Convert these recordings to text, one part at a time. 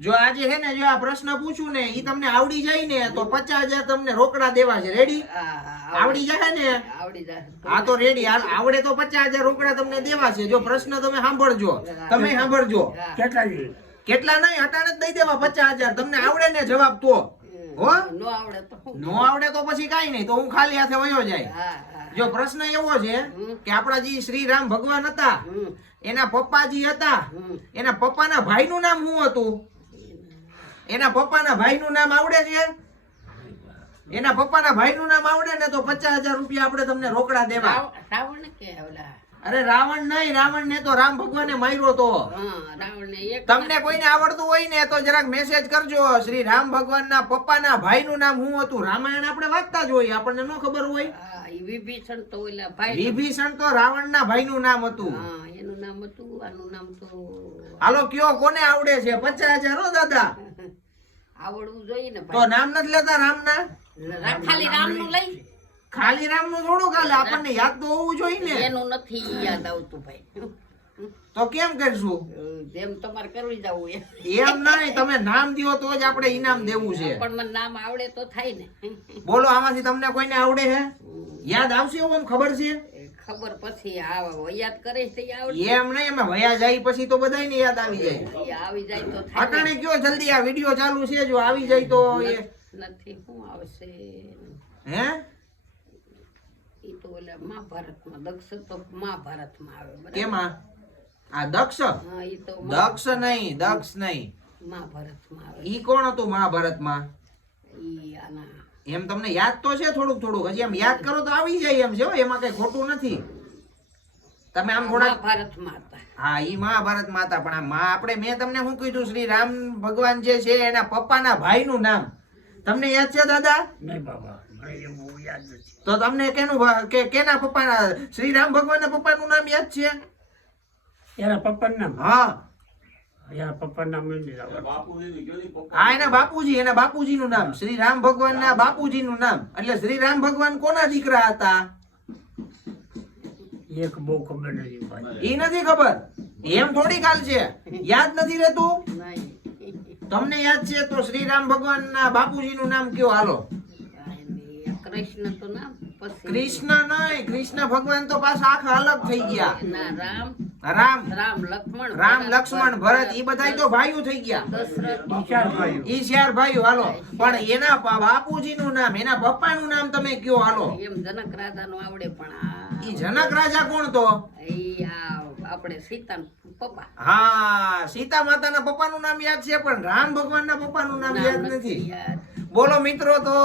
જો આજે હે ને જો આ પ્રશ્ન પૂછું ને ઈ તમને આવડી જાય ને તો પચાસ હજાર તમને રોકડા દેવા છે. રેડી આવડી જાય ને? આવડી જાય. હા તો રેડી આવડે તો પચાસ હજાર રોકડા તમને દેવા છે. જો પ્રશ્ન તમે સાંભળજો. તમે સાંભળજો. કેટલા કેટલા નહીં? અટાણે જ દઈ દેવા પચાસ હજાર. તમને આવડે ને? જવાબ તો. હો? નો આવડે તો નો આવડે તો પછી કઈ નહીં. તો હું ખાલી હાથે વયો જાય. જો પ્રશ્ન એવો છે કે આપણા જે શ્રી રામ ભગવાન હતા એના પપ્પાજી હતા. એના પપ્પાના ભાઈનું નામ શું હતું? એના પપ્પાના ભાઈનું નામ આવડે છે? એના પપ્પાના ભાઈનું નામ આવડે ને તો પચાસ હજાર રૂપિયા આપણે તમને રોકડા દેવા. કે ઓલા? અરે રાવણ નહીં રાવણ ને તો રામ ભગવાને માર્યો તો. રાવણ ને તમને કોઈને આવડતું હોય ને તો જરાક મેસેજ કરજો. શ્રી રામ ભગવાનના પપ્પાના ભાઈનું નામ હું હતું. રામાયણ આપણે વાંચતા જ હોય આપણને ન ખબર હોય. વિભીષણ તો ભાઈ. વિભીષણ તો રાવણના ભાઈનું નામ હતું. એનું નામ હતું આનું નામ તો હાલો કયો કોને આવડે છે? પચાસ હજાર હો દાદા. આવડવું જોઈએ ને તો નામ નથી લેતા રામ ના ખાલી રામનું લઈ. ખાલી રામનું. થોડું ખાલે આપણને યાદ તો હોવું જોઈએ ને. એનું નથી યાદ આવતું ભાઈ. તો કેમ કરશું? જેમ તમારે કરવી જવું એમ. નહીં તમે નામ દ્યો તો જ આપણે ઈનામ દેવું છે. પણ મને નામ આવડે તો થાય ને. બોલો આમાંથી તમને કોઈને આવડે છે યાદ આવશે એવું ખબર છે? ખબર પછી આવે યાદ કરે છે આવડે. એમ નહીં અમે વયા જાય પછી તો બધાયને યાદ આવી જાય. આવી જાય તો અટાણે કયો જલ્દી આ વીડિયો ચાલુ છે જો આવી જાય તો એ નથી શું આવશે. હે? એ તો મહાભારતમાં દક્ષ તો મહાભારતમાં આવે કેમાં? આ દક્ષ? હા એ તો દક્ષ નહીં દક્ષ નહીં. મહાભારતમાં આવે. ઈ કોણ હતું મહાભારતમાં? ઈ આના એમ તમને યાદ તો છે થોડુંક થોડુંક. હજી એમ યાદ કરો તો આવી જાય એમ છે એમાં કઈ ખોટું નથી. તમે આમ થોડા ભારત માતા હા ઈ મહાભારત માતા પણ આ મા આપણે મેં તમને શું કીધું? શ્રી રામ ભગવાન જે છે એના પપ્પાના ભાઈનું નામ. તમને યાદ છે દાદા? નહીં બાબા. તો તમને કેનું કે કેના પપ્પાના? શ્રી રામ ભગવાનના પપ્પાનું નામ યાદ છે? એના પપ્પાનું નામ? હા. એના પપ્પાનું નામ નથી આવડતું. હા એના બાપુજી એના નામ. શ્રી રામ ભગવાનના બાપુજીનું નામ. એટલે શ્રી રામ ભગવાન કોના દીકરા હતા? એક બહુ ખબર નથી ખબર? એમ થોડી ખાલ છે. યાદ નથી રહેતું? તમને યાદ છે તો શ્રી રામ ભગવાન ના બાપુજી નું નામ કયો? હાલો. કૃષ્ણ તો નામ પછી. કૃષ્ણ નહીં કૃષ્ણ ભગવાન તો પાછા આખા અલગ થઈ ગયા. ના રામ. રામ. રામ લક્ષ્મણ રામ લક્ષ્મણ ભરત ઈ બધા તો ભાઈઓ થઈ ગયા. દશરથ. ઈ ચાર ભાઈઓ. હાલો. પણ એના બાપુજી નું નામ એના પપ્પાનું નામ તમે કયો હાલો. એમ જનક રાજા નું આવડે પણ ઈ જનક રાજા કોણ તો? ઈ આ આપણે સીતા પપ્પા. હા સીતા માતાના પપ્પાનું નામ યાદ છે પણ રામ ભગવાનના પપ્પાનું નામ યાદ નથી. યાદ. બોલો મિત્રો તો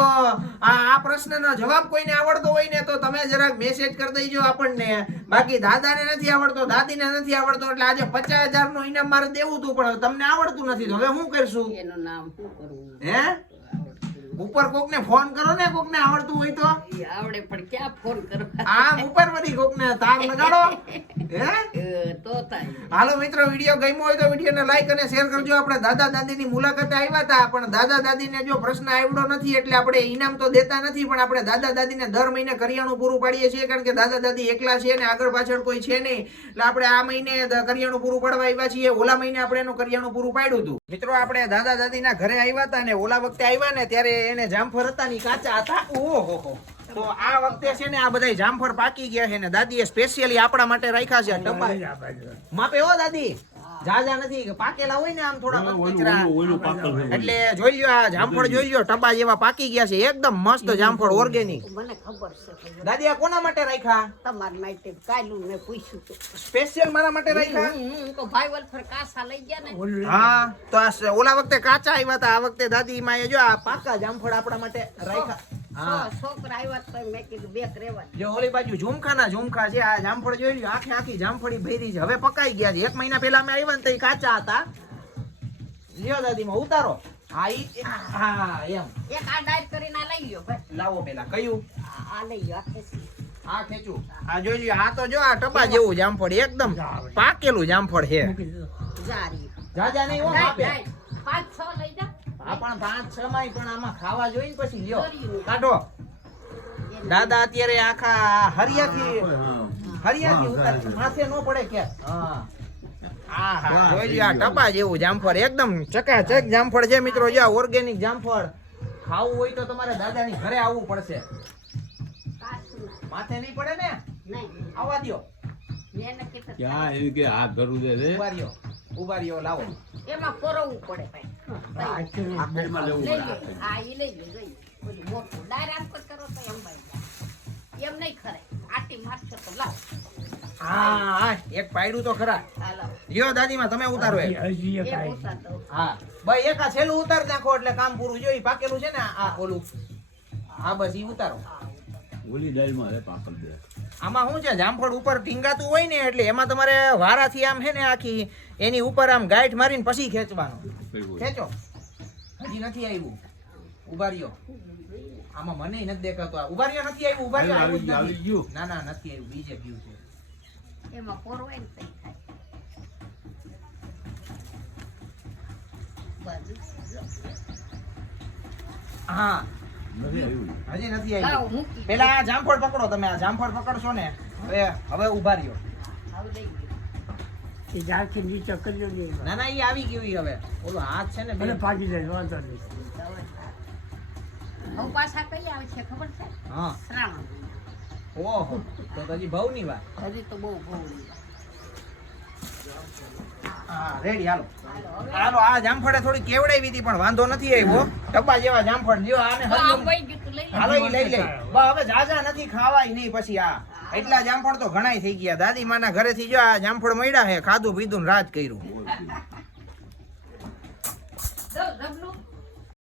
આ આ પ્રશ્નનો જવાબ કોઈને આવડતો હોય ને તો તમે જરાક મેસેજ કરી દેજો આપણને. બાકી દાદાને નથી આવડતો દાદીને નથી આવડતો એટલે આજે પચાસ હજારનું ઇનામ મારે દેવું હતું પણ તમને આવડતું નથી તો હવે શું કરશું? એનું નામ શું કરવું? હે? ઉપર કોકને ફોન કરો ને કોકને આવડતું હોય તો? આવડે પણ ક્યાં ફોન કરો આમ ઉપર બધી કોકને તાર લગાડો. હે હાલો મિત્રો વીડિયો ગમ્યો હોય તો વિડીયોને લાઈક અને શેર કરજો. આપણે દાદા દાદીની મુલાકાતે આવ્યા હતા પણ દાદા દાદીને જો પ્રશ્ન આવડો નથી એટલે આપણે ઇનામ તો દેતા નથી પણ આપણે દાદા દાદીને દર મહિને કરિયાણું પૂરું પાડીએ છીએ કારણ કે દાદા દાદી એકલા છે ને આગળ પાછળ કોઈ છે નહીં. એટલે આપણે આ મહિને કરિયાણું પૂરું પાડવા આવ્યા છીએ. ઓલા મહિને આપણે એનું કરિયાણું પૂરું પાડ્યું હતું. મિત્રો આપણે દાદા દાદીના ઘરે આવ્યા હતા ને ઓલા વખતે આવ્યા ને ત્યારે એને જામફર હતા ની કાચા હતા. ઓહો તો આ વખતે છે ને આ બધા જામફળ પાકી ગયા છે ને દાદીએ સ્પેશિયલી આપણા માટે રાખ્યા છે આ ટપા માપે હો દાદી? જાજા નથી કે પાકેલા હોય ને આમ થોડા કચરા. એટલે જોઈ લ્યો આ જામફળ જોઈ લ્યો ટબા જેવા પાકી ગયા છે. એકદમ મસ્ત જામફળ ઓર્ગેનિક મને ખબર છે દાદી આ કોના માટે રાખ્યા? તમારા માટે કાલુ મે પૂછ્યું સ્પેશિયલ મારા માટે રાખ્યા? હું તો ભાઈ વલફર કાચા લઈ ગયા ને. હા તો આ ઓલા વખતે કાચા આવ્યા હતા આ વખતે દાદી માં જો આ પાકા જામફળ આપણા માટે રાખ્યા. હા. તો જો ઓલી બાજુ ઝુમખાના ઝુમખા છે આ જામફળ જોઈ લ્યો આખી આખી જામફળી ભરી છે. હવે પકાઈ ગયા છે. એક મહિના પહેલા અમે આવ્યા ને તો કાચા હતા. લ્યો દાદી ઉતારો. હા ઈ હા એમ. એક આ ડાયટ કરીને લઈ લ્યો લાવો પેલા કયું? આ આ લઈ લ્યો આ ખેંચું. આ જોઈ લ્યો આ તો જો આ ટપા જેવું જામફળ એકદમ પાકેલું જામફળ છે. જારી જાજા નહીં હો આપે પાંચ છ લઈ જા. આ પણ પાંચ છ માં પણ આમાં ખાવા જોઈને પછી લ્યો. કાઢો. દાદા અત્યારે આખા હરિયાથી હરિયાથી ઉતાર માથે ન પડે કે હા. જોઈ ટપા જેવું જામફળ એકદમ ચકાચક જામફળ છે મિત્રો. જો ઓર્ગેનિક જામફળ ખાવું હોય તો તમારે દાદાની ઘરે આવવું પડશે. માથે નહીં પડે ને? નહીં. આવવા ક્યાં એવી કે હાથ ધરવું દે છે? ઊભા રહ્યો લાવો. એમાં પોરવવું પડે ભાઈ. એક પાયડું તો ખરા લ્યો દાદીમાં તમે ઉતારો એક આ છેલ્લું ઉતાર નાખો એટલે કામ પૂરું જો પાકેલું છે ને આ ઓલું હા બસ ઈ ઉતારો આમાં શું છે, જામફળ ઉપર ટીંગાતું હોય ને એટલે એમાં તમારે વારાથી આમ છે ને આખી, એની ઉપર આમ ગાંઠ મારીને પછી ખેંચવાનું. ખેંચો હજી નથી આવ્યું. ઉભાર્યો આમાં મને નથી દેખાતો. આ ઊભા નથી આવ્યું ઉભાર્યો આવી ગયું. ના ના નથી આવ્યું. બીજે ગયું છે. એમાં પોરવાય ને તઈ થાય. હા. હજી નથી આવ્યું. પેલા આ જામફળ પકડો તમે. આ જામફળ પકડશો ને હવે હવે ઊભા રહ્યો એ ઝાડથી નીચે કર્યો નહીં ના ના એ આવી ગયું હવે. ઓલો હાથ છે ને ભલે બે. ભાગી જાય વાંધો નહીં. ઉપાસા કઈ આવે છે ખબર છે? હા. શ્રાવણ ઓહો તો તો હજી ભાવની વાત. હજી તો બહુ બહુ હા રેડી હાલો. હાલો આ જામફળે થોડી કેવડાવી હતી પણ વાંધો નથી આવ્યો. ડબ્બા જેવા જામફળ લ્યો આને હરિયમ. હાલો ઈ લઈ લે. બા હવે જાજા નથી ખાવાય નહીં પછી આ. એટલા જામફળ તો ઘણાય થઈ ગયા. દાદી માના ઘરેથી જો આ જામફળ મળ્યા હે ખાધું પીધું ને રાજ કર્યું.